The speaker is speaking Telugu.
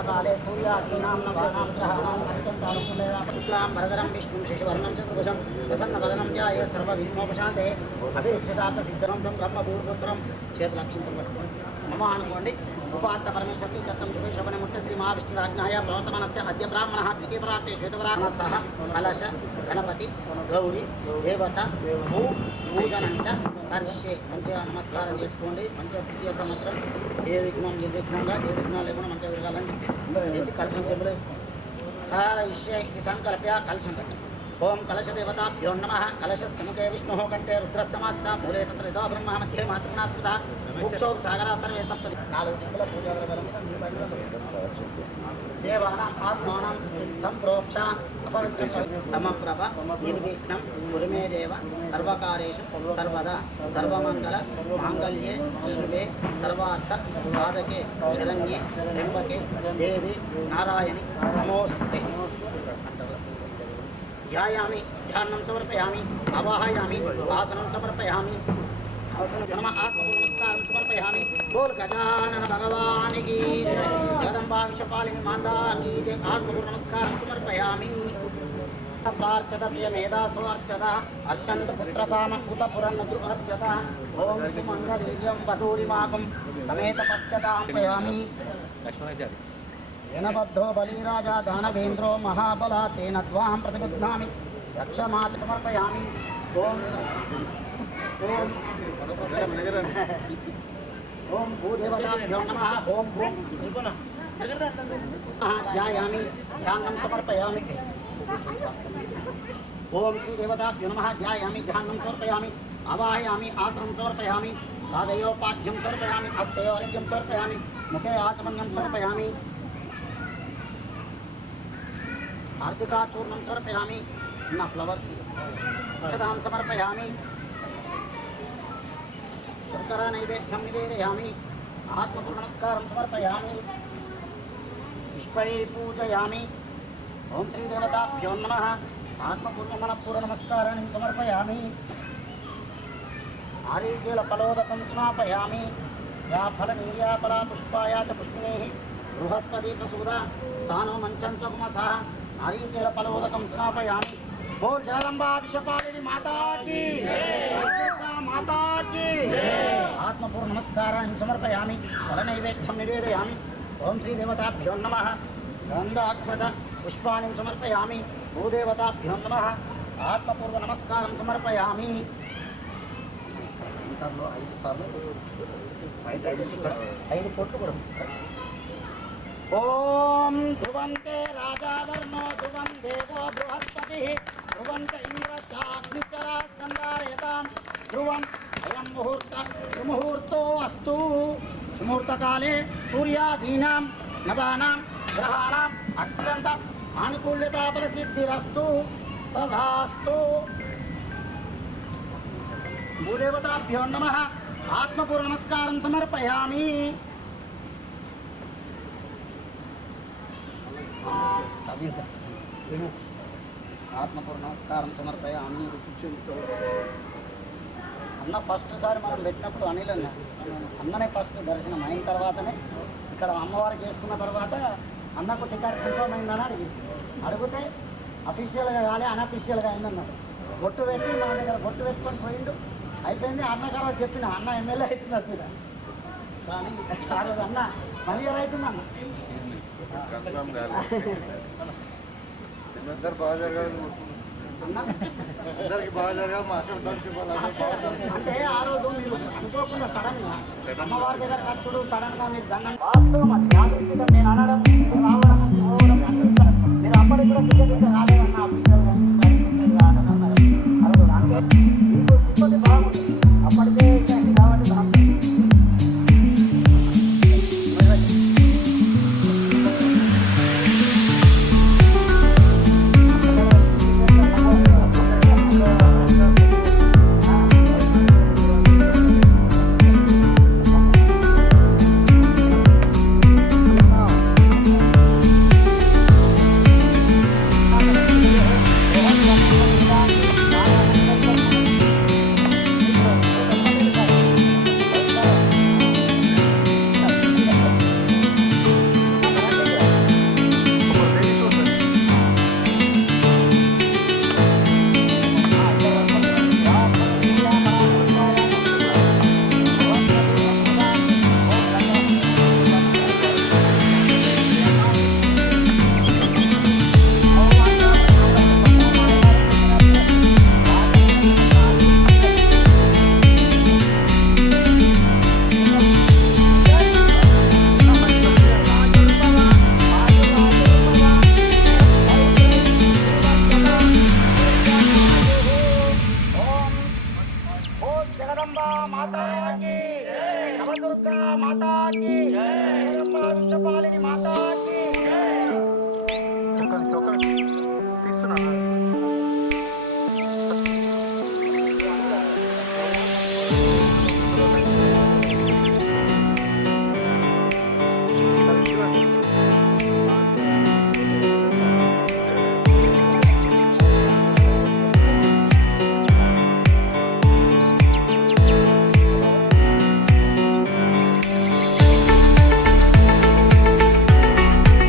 प्रातःकाले सूर्यादीनां नवानां ग्रहाणां अत्यन्तानुकूलया शुक्लां वरदरं विष्णुं शशिवर्णं चतुर्भुजं प्रसन्नवदनं ध्याये सर्वविघ्नोपशान्ते अभिरुचितार्थसिद्धं तं ब्रह्मभूर्भुस्वरं क्षेत्रलक्ष्मीं पठितुं मम अनुकोण्डि उपात्त परमेश्वरी दत्तं शुभेशवनमूर्ति श्री महाविष्णुराज्ञाय प्रवर्तमानस्य अद्य ब्राह्मणः द्वितीयपरार्थे श्वेतवराहः सह कलश गणपति गौरी देवता पूजनं च కరిష్యే మంచిగా నమస్కారం చేసుకోండి మంచిగా తృతీయ సంవత్సరం ఏ విఘ్నం నిర్విఘ్నంగా ఏ విఘ్నాలు లేకుండా మంచిగా తిరగాలని చేసి కలశం చెంబులు వేసుకోండి కరిష్యే ఇది సంకల్ప్య కలశం కట్ట ఓం కలశదేవతాభ్యో నమః కలశస్య ముఖే విష్ణుః కంఠే రుద్రస్సమాస్థిత మూలే తత్ర యథో బ్రహ్మ మధ్యే మాతృనాస్మృత మోక్షో సాగరా సర్వే సప్తతి 4 దిక్కుల పూజా ద్రవ్యాలు దేవానాం ఆత్మానం సంప్రోక్ష అపవిత్రం సమప్రభ నిర్విఘ్నం గురుమే దేవ సర్వకార్యేషు సర్వదా సర్వమంగళ మాంగళ్యే శివే సర్వార్థ సాధకే శరణ్యే త్ర్యంబకే దేవి నారాయణి నమోస్తుతే ధ్యాయామి ధ్యానం సమర్పయామి అవాహయామి ఆసనం సమర్పయామి नमस्कारं समर्पयामि बोल गजानन भगवान की जय जगदम्बा विश्वपालिनी माता की जय आत्मपूर्ण नमस्कारं समर्पयामि प्रार्थ्यत प्रियमेधासो अर्चता अर्चन्त पुत्रकाम कुतपुरन्नतु अर्चता ओम सुमङ्गलीर्यं वधूरिमाकं समेत पश्यताम्पयामि येनबद्धो बलिराजा दानवेन्द्रो महाबला तेन त्वां प्रतिबध्नामि रक्षमात् समर्पयामि ओम ओम ओम भूदेवताभ्यो नमः ओम भूम ध्यायामि ध्यानं समर्पयामि ओम श्रीदेवताभ्यो नमः ध्यायामि ध्यानं समर्पयामि आवाहयामि आसनं समर्पयामि पादयोपाद्यं समर्पयामि हस्तयोर्घ्यं समर्पयामि मुखे आचमन्यं समर्पयामि आर्तिकाचूर्णं समर्पयामि न फ्लवर्स अक्षतां समर्पयामि शर्करा नैवेद्यं निवेदयामि आत्मपूर्ण नमस्कारं समर्पयामि पुष्पैः पूजयामि ओम श्रीदेवताभ्यो नमः आत्मपूर्ण मनःपूर्वक नमस्काराणि समर्पयामि नारिकेलफलोदकं स्नापयामि या फलनीर्याफला पुष्पाया च पुष्पिणीः बृहस्पति प्रसूदा स्थानो मंचं त्वगुमसः नारिकेलफलोदकं स्नापयामि बोल जगदम्बा विश्वपालिनी माता की माता की आत्मपूर्ण नमस्काराणि समर्पयामि फलनैवेद्यं निवेदयामि ओम श्रीदेवताभ्यो नमः गन्धाक्षत पुष्पाणि समर्पयामि भूदेवताभ्यो नमः आत्मपूर्व नमस्कारं समर्पयामि ओम ध्रुवन्ते राजा वर्णो ध्रुवं देवो बृहस्पतिः ध्रुवन्त इंद्र चाग्निचरा स्कन्धारयतां ध्रुवम् अयं मुहूर्तो अस्तु मुहूर्तकाले सूर्यादीनां नवानां ग्रहाणाम् अत्यन्त आनुकूल्यता फलसिद्धिरस्तु तथास्तु भूदेवताभ्यो नमः आत्मपूर्ण नमस्कारं समर्पयामि आत्मपूर्ण नमस्कारं समर्पयामि అన్న ఫస్ట్ సారి మనం పెట్టినప్పుడు అనిల్ అన్ననే ఫస్ట్ దర్శనం అయిన తర్వాతనే ఇక్కడ అమ్మవారికి చేసుకున్న తర్వాత అన్నకు టికెట్ కన్ఫర్మ్ అయిందని అడిగితే అఫీషియల్గా కాలే అన్అఫీషియల్గా అయిందన్నాడు బొట్టు పెట్టి మన దగ్గర బొట్టు పెట్టుకొని పోయిండు అయిపోయింది అన్నగారు చెప్పిన అన్న ఎమ్మెల్యే అవుతున్నారు మీద కానీ ఆ రోజు అన్న మళ్ళీ అవుతుంది అన్న అంటే ఆ రోజు మీరు అనుకోకుండా సడన్ గా అమ్మవారి దగ్గర ఖర్చుడు సడన్ గా మీరు దండం వాస్తవం అది నేను అనడం రావడం మీరు అప్పటికి కూడా టికెట్ రాలేదన్న ఆఫీసర్ అంటే మీకు సిబ్బంది బాగుంది అప్పటికే కాబట్టి I'm దుర్గా మాతాకి జగదంబ విశ్వపాలిని మాతాకి ఒక్క నిమిషం